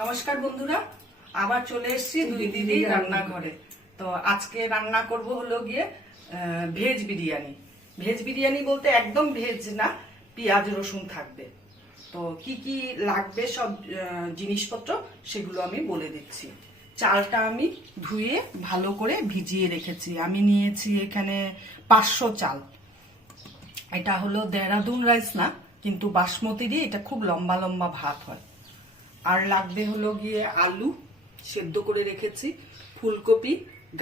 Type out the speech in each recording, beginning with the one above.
নমস্কার বন্ধুরা, আবার চলে এসেছি দুই দিদি রান্নাঘরে। তো আজকে রান্না করব হলো গিয়ে ভেজ বিরিয়ানি। ভেজ বিরিয়ানি বলতে একদম ভেজ না, পেঁয়াজ, রসুন থাকবে। তো কি কি লাগবে সব জিনিসপত্র সেগুলো আমি বলে দিচ্ছি। চালটা আমি ধুয়ে ভালো করে ভিজিয়ে রেখেছি। আমি নিয়েছি এখানে পাঁচশো চাল। এটা হলো দেহরাদুন রাইস না, কিন্তু বাসমতি দিয়ে এটা খুব লম্বা লম্বা ভাত হয়। আর লাগবে হলো গিয়ে আলু সেদ্ধ করে রেখেছি, ফুলকপি,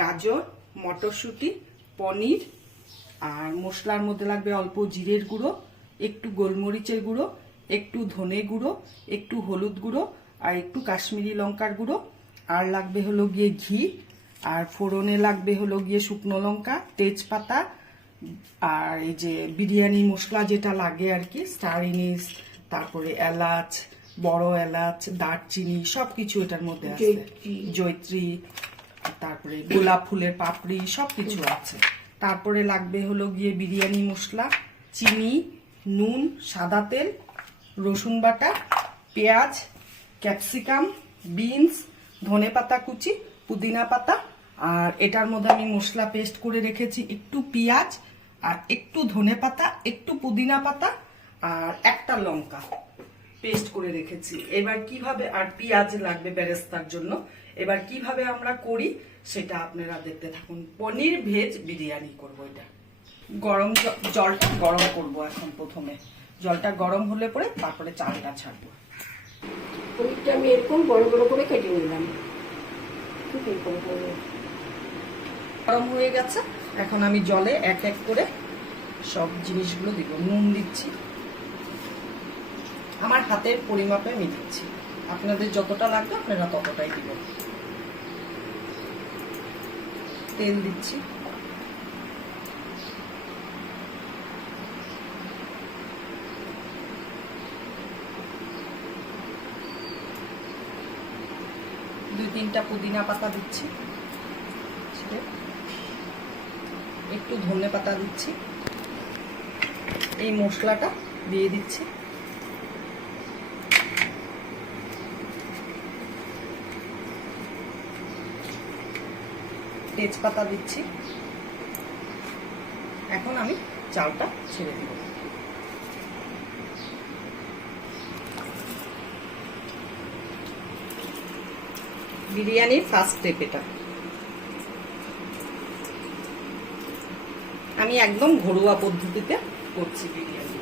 গাজর, মটরশুঁটি, পনির, আর মশলার মধ্যে লাগবে অল্প জিরের গুঁড়ো, একটু গোলমরিচের গুঁড়ো, একটু ধনে গুঁড়ো, একটু হলুদ গুঁড়ো, আর একটু কাশ্মীরি লঙ্কার গুঁড়ো। আর লাগবে হলো গিয়ে ঘি, আর ফোড়নে লাগবে হলো গিয়ে শুকনো লঙ্কা, তেজপাতা, আর এই যে বিরিয়ানি মশলা যেটা লাগে আর কি, স্টার ইনিস তারপরে এলাচ বড় এলাচ দারচিনি সবকিছু এটার মধ্যে আছে। জৈত্রী তারপরে গোলাপ ফুলের পাপড়ি সবকিছু আছে। তারপরে লাগবে হলো গিয়ে বিরিয়ানি মশলা চিনি নুন সাদা তেল রসুন বাটা পেঁয়াজ ক্যাপসিকাম বিনস ধনে পাতা কুচি পুদিনা পাতা আর এটার মধ্যে আমি মশলা পেস্ট করে রেখেছি একটু পেঁয়াজ আর একটু ধনে পাতা একটু পুদিনা পাতা আর একটা লঙ্কা। পেস্ট করে রেখেছি। এবার কীভাবে আর পেঁয়াজ লাগবে বেরেস্তার জন্য? এবার কীভাবে আমরা করি সেটা আপনারা দেখতে থাকুন। পনির ভেজ বিরিয়ানি করব এটা। গরম জলটা গরম করব এখন প্রথমে। জলটা গরম হলে পরে তারপরে চালটা ছাড়বো। পনিরটা আমি এরকম বড় বড় করে কেটে নিলাম। গরম হয়ে গেছে। এখন আমি জলে এক এক করে সব জিনিসগুলো দিব। নুন দিচ্ছি। আমার হাতের পরিমাপে আমি দিচ্ছি আপনাদের যতটা লাগবে আপনারা ততটাই দিবেন। তেল দিচ্ছি। দুই তিনটা পুদিনা পাতা দিচ্ছি। একটু ধনে পাতা দিচ্ছি। এই মশলাটা দিয়ে দিচ্ছি। তেজপাতা দিচ্ছি। এখন আমি চালটা ছেড়ে দিব। বিরিয়ানির ফার্স্ট স্টেপ এটা আমি একদম ঘরোয়া পদ্ধতিতে করছি বিরিয়ানি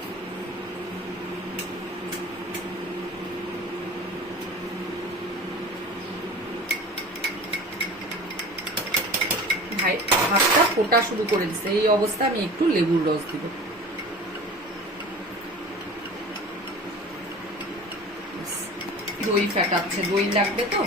ভাই ভাতটা ফোটা শুরু করে দিচ্ছে এই অবস্থা আমি একটু লেবুর রস দিব। দই ফেটাচ্ছে, দই লাগবে তো?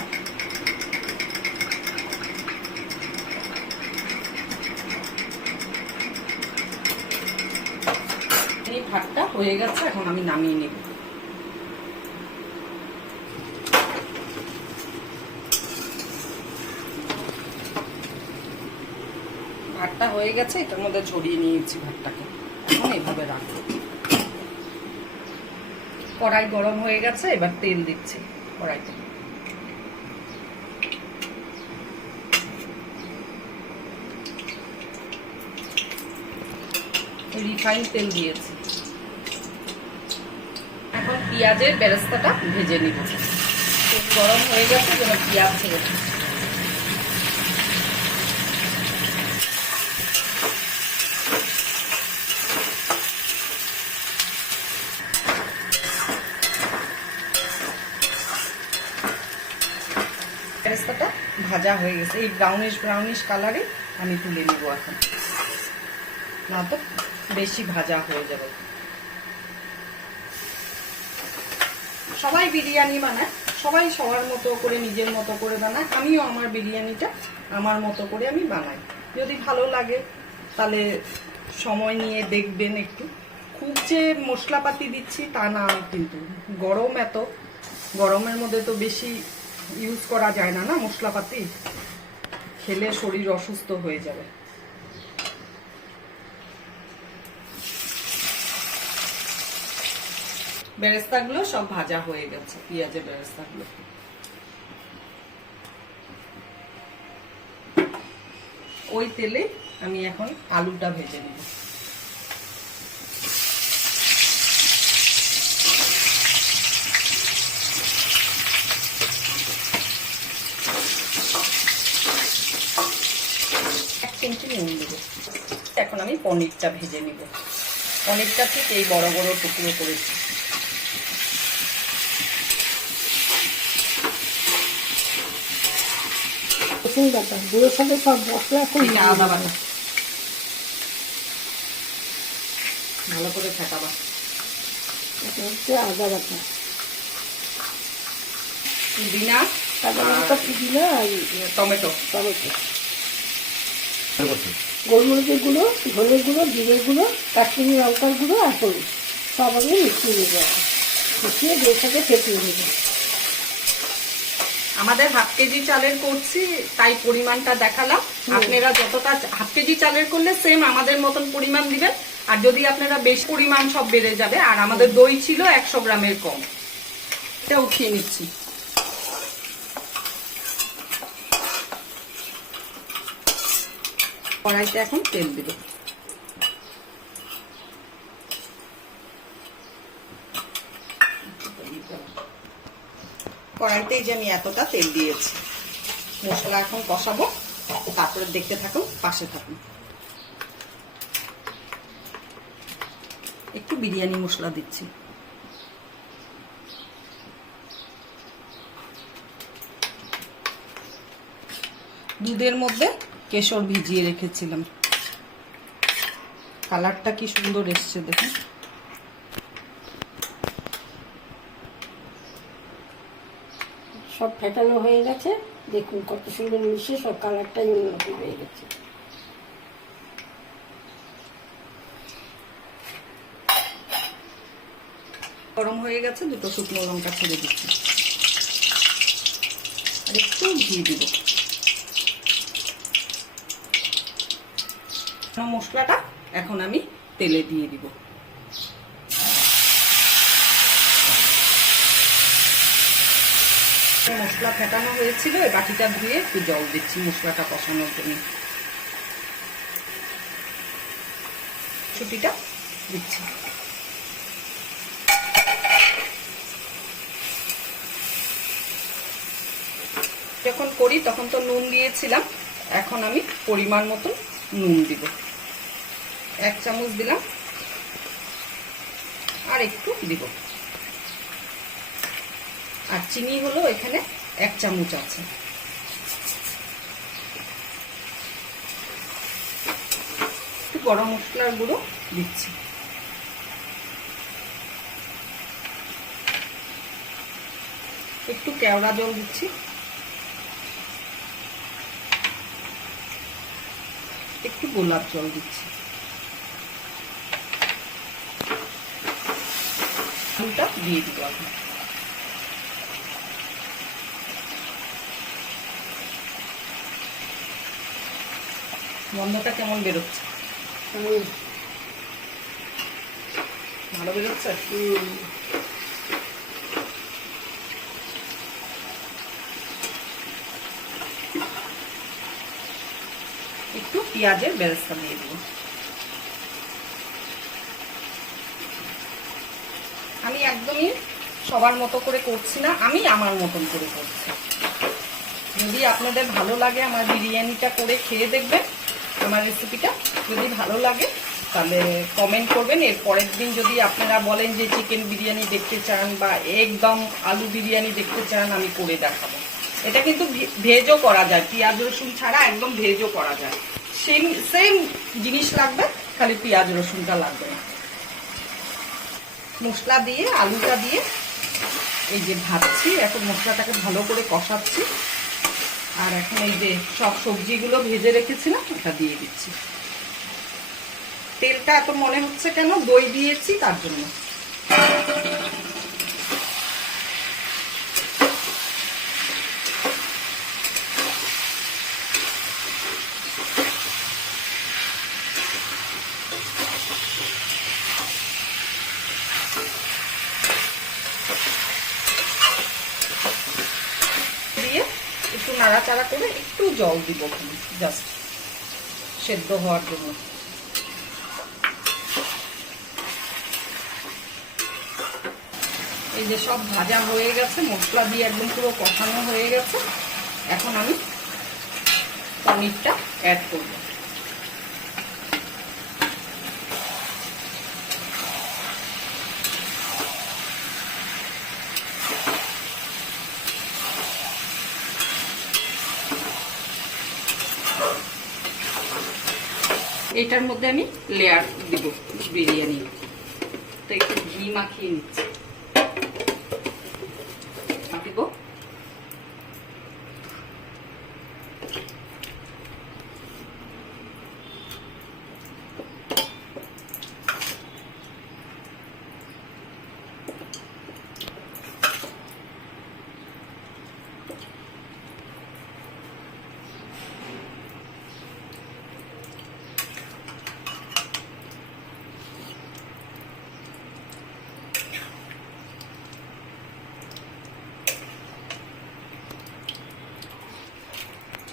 ভাতটা হয়ে গেছে, এখন আমি নামিয়ে নেব ভাতটা হয়ে গেছে, এটার মধ্যে ছড়িয়ে নিয়েছি ভাতটাকে। এখন এভাবে রাখব। কড়াই গরম হয়ে গেছে, এবার তেল দিচ্ছি কড়াইতে। রিফাইন তেল দিয়েছি। এখন পেঁয়াজের বেরেস্তাটা ভেজে নিব। তেল গরম হয়ে গেছে যেন পেঁয়াজ ছেড়ে দিই। বেরেস্তাটা ভাজা হয়ে গেছে। এই ব্রাউনিশ ব্রাউনিশ কালারে আমি তুলে নিব এখন। না তো, বেশি ভাজা হয়ে যাবে। সবাই বিরিয়ানি বানায়, সবাই সবার মতো করে, নিজের মতো করে বানায়, আমিও আমার বিরিয়ানিটা আমার মতো করে আমি বানাই। যদি ভালো লাগে, তাহলে সময় নিয়ে দেখবেন একটু। খুব যে মশলাপাতি দিচ্ছি তা না কিন্তু। গরম এত, গরমের মধ্যে তো বেশি ইউজ করা যায় না না? মশলাপাতি খেলে শরীর অসুস্থ হয়ে যাবে। বেরেস্তাগুলো সব ভাজা হয়ে গেছে, পেঁয়াজের বেরেস্তাগুলো। ওই তেলে আমি এখন আলুটা ভেজে নেব। এখন আমি পনিরটা ভেজে নিব। পনিরটা ঠিক এই বড় বড় টুকরো করেছি রসুন বাটা গুঁড়োর সাথে সব মশলা এখন আদা বাটা ভালো করে এটা হচ্ছে আদা বাটা। পুদিনা আদা পুদিনা আর টমেটো। টমেটো। গোলমরিচের গুঁড়ো ধনের গুঁড়ো জিরের গুঁড়ো কাশ্মীরি লঙ্কার গুঁড়ো আর হলুদ। সব আমি মিশিয়ে এখন। মিশিয়ে দুই সাথে ফেটিয়ে দেবো আমাদের হাফ কেজি চালের করছি তাই পরিমাণটা দেখালাম। আপনারা যতটা হাফ কেজি চালের করলে সেম আমাদের মতন পরিমাণ দিবেন। আর যদি আপনারা বেশি পরিমাণ সব বেড়ে যাবে আর আমাদের দই ছিল একশো গ্রামের কম। এটা উঠিয়ে নিচ্ছি। কড়াইতে এখন তেল দিব। কড়াইতেই যে আমি এতটা তেল দিয়েছি, মশলা এখন কষাবো, তারপরে দেখতে থাকুন, পাশে থাকুন। একটু বিরিয়ানি মশলা দিচ্ছি। দুধের মধ্যে কেশর ভিজিয়ে রেখেছিলাম। কালারটা কি সুন্দর এসছে দেখুন। সব ফেটানো হয়ে গেছে। দেখুন কত সুন্দর মিশে সব কালারটাই অন্যরকম হয়ে গেছে। গরম হয়ে গেছে দুটো শুকনো লঙ্কা ছেড়ে দিচ্ছি। আর একটু ঘি দিব। মশলাটা এখন আমি তেলে দিয়ে দিব। মশলা ফেটানো হয়েছিল এই বাটিটা ধুয়ে একটু জল দিচ্ছি মশলাটা কষানোর জন্য। ছুটিটা দিচ্ছি। যখন করি তখন তো নুন দিয়েছিলাম, এখন আমি পরিমাণ মতন নুন দিব। এক চামচ দিলাম। আর একটু দিব। আর চিনি হলো এখানে এক চামচ আছে। গরম মশলার গুঁড়ো দিচ্ছি। একটু কেওড়া জল দিচ্ছি। একটু গোলাপ জল দিচ্ছি। আলুটা দিয়ে দিব এখন গন্ধটা কেমন বেরোচ্ছে? ভালো বেরোচ্ছে? একটু পেঁয়াজের বেরেস্তা দিয়ে দিব। আমি সবার মতো করে করছি না, আমি আমার মতন করে করছি। যদি আপনাদের ভালো লাগে আমার বিরিয়ানিটা করে খেয়ে দেখবেন, আমার রেসিপিটা যদি ভালো লাগে, তাহলে কমেন্ট করবেন। এর পরের দিন যদি আপনারা বলেন যে চিকেন বিরিয়ানি দেখতে চান বা একদম আলু বিরিয়ানি দেখতে চান, আমি করে দেখাবো। এটা কিন্তু ভেজও করা যায়, পেঁয়াজ, রসুন ছাড়া একদম ভেজও করা যায়। সেম সেম জিনিস লাগবে, খালি পেঁয়াজ, রসুনটা লাগবে না। মশলা দিয়ে, আলুটা দিয়ে এই যে ভাজছি, এখন মশলাটাকে ভালো করে কষাচ্ছি। আর এখন এই যে সব সবজিগুলো ভেজে রেখেছিলাম, ওটা দিয়ে দিচ্ছি। তেলটা এত মনে হচ্ছে কেন? দই দিয়েছি, তার জন্য দিয়ে একটু নাড়াচাড়া করে একটু জল দিব জাস্ট সেদ্ধ হওয়ার জন্য। এই যে সব ভাজা হয়ে গেছে, মশলা দিয়ে একদম পুরো কষানো হয়ে গেছে। এখন আমি পনিরটা অ্যাড করব। এটার মধ্যে আমি লেয়ার দিব বিরিয়ানি। তো একটু ঘি মাখিয়ে নিচ্ছি দিব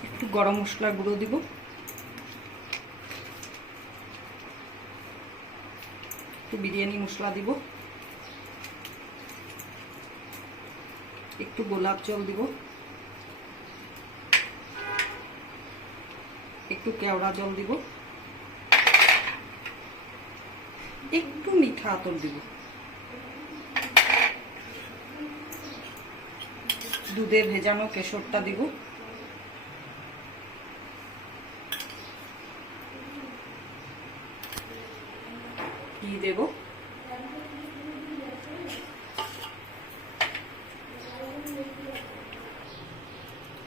একটু গরম মশলা গুঁড়ো দিব। একটু বিরিয়ানি মশলা দিব। একটু গোলাপ জল দিব। একটু কেওড়া জল দিব। একটু মিঠা আতর দিব। দুধে ভেজানো কেশরটা দিব। ঘি দেব।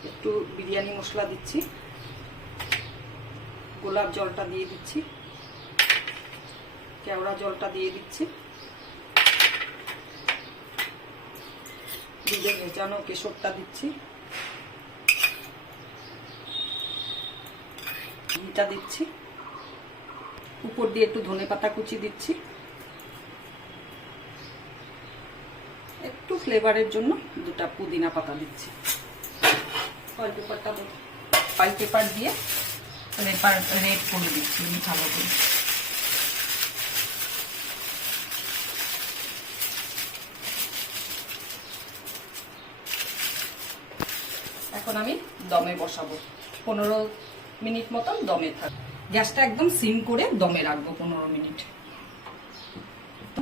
একটু বিরিয়ানি মশলা দিচ্ছি। গোলাপ জলটা দিয়ে দিচ্ছি। কেওড়া জলটা দিয়ে দিচ্ছি। দুধে ভেজানো কেশরটা দিচ্ছি। ঘিটা দিচ্ছি। উপর দিয়ে একটু ধনে পাতা কুচি দিচ্ছি। একটু ফ্লেভারের জন্য দুটা পুদিনা পাতা দিচ্ছি। ফয়েল পেপারটা পেপার দিয়ে রেপার রেড করে দিচ্ছি ভালো করে। এখন আমি দমে বসাবো। পনেরো মিনিট মতন দমে থাক গ্যাসটা একদম সিম করে দমে রাখব পনেরো মিনিট।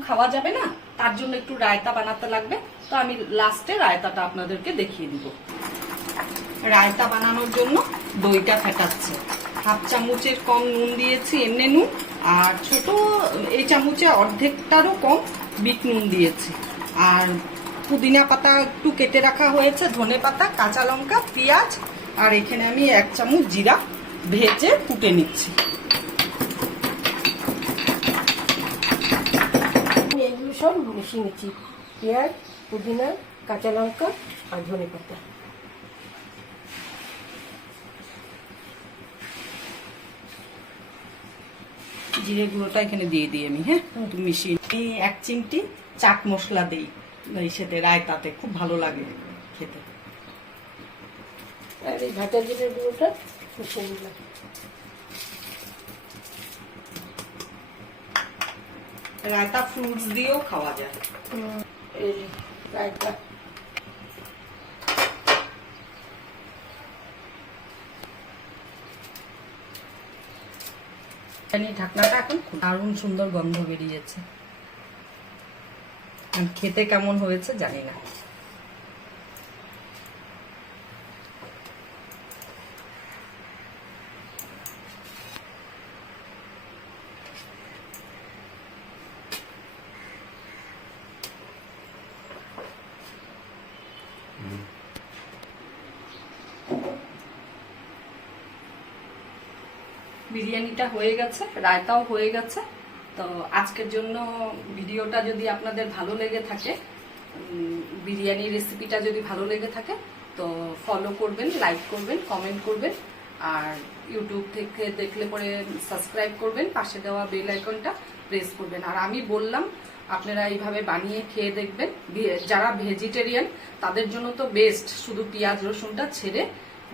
খাওয়া যাবে না, তার জন্য একটু রায়তা বানাতে লাগবে। তো আমি লাস্টে রায়তাটা আপনাদেরকে দেখিয়ে দিব। রায়তা বানানোর জন্য দইটা ফেটাচ্ছি। হাফ চামচের কম নুন দিয়েছি, এমনি নুন, আর ছোট, এই চামচে অর্ধেকটারও কম বিট নুন দিয়েছি। আর পুদিনা পাতা একটু কেটে রাখা হয়েছে, ধনে পাতা, কাঁচা লঙ্কা, পেঁয়াজ, আর এখানে আমি এক চামচ জিরা ভেজে কুটে নিচ্ছি। এগুলো সব মিশিয়ে নিচ্ছি। পেঁয়াজ পুদিনা কাঁচা লঙ্কা আর ধনে পাতা। জিরে গুঁড়োটা এখানে দিয়ে দিই আমি হ্যাঁ? মিশিয়ে আমি এক চিমটি চাট মশলা দিই এই সাথে রায়তাতে খুব ভালো লাগে খেতে। আর এই ভাজা জিরের গুঁড়োটা দিলাম রায়তা ফ্রুটস দিয়েও খাওয়া যায়। এই রায়তা। ঢাকনাটা এখন দারুণ সুন্দর গন্ধ বেরিয়েছে। খেতে কেমন হয়েছে জানি না। বিরিয়ানিটা হয়ে গেছে, রায়তাও হয়ে গেছে। তো আজকের জন্য ভিডিওটা যদি আপনাদের ভালো লেগে থাকে বিরিয়ানি রেসিপিটা যদি ভালো লেগে থাকে, তো ফলো করবেন লাইক করবেন কমেন্ট করবেন, আর ইউটিউব থেকে দেখলে পরে সাবস্ক্রাইব করবেন, পাশে দেওয়া বেল আইকনটা প্রেস করবেন। আর আমি বললাম, আপনারা এইভাবে বানিয়ে খেয়ে দেখবেন। যারা ভেজিটেরিয়ান তাদের জন্য তো বেস্ট শুধু পেঁয়াজ রসুনটা ছেড়ে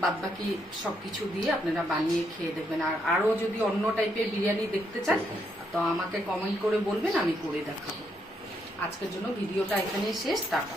বাদ বাকি সব কিছু দিয়ে আপনারা বানিয়ে খেয়ে দেখবেন। আর আরও যদি অন্য টাইপের বিরিয়ানি দেখতে চান, তো আমাকে কমেন্ট করে বলবেন, আমি করে দেখাবো। আজকের জন্য ভিডিওটা এখানেই শেষ, টাটা।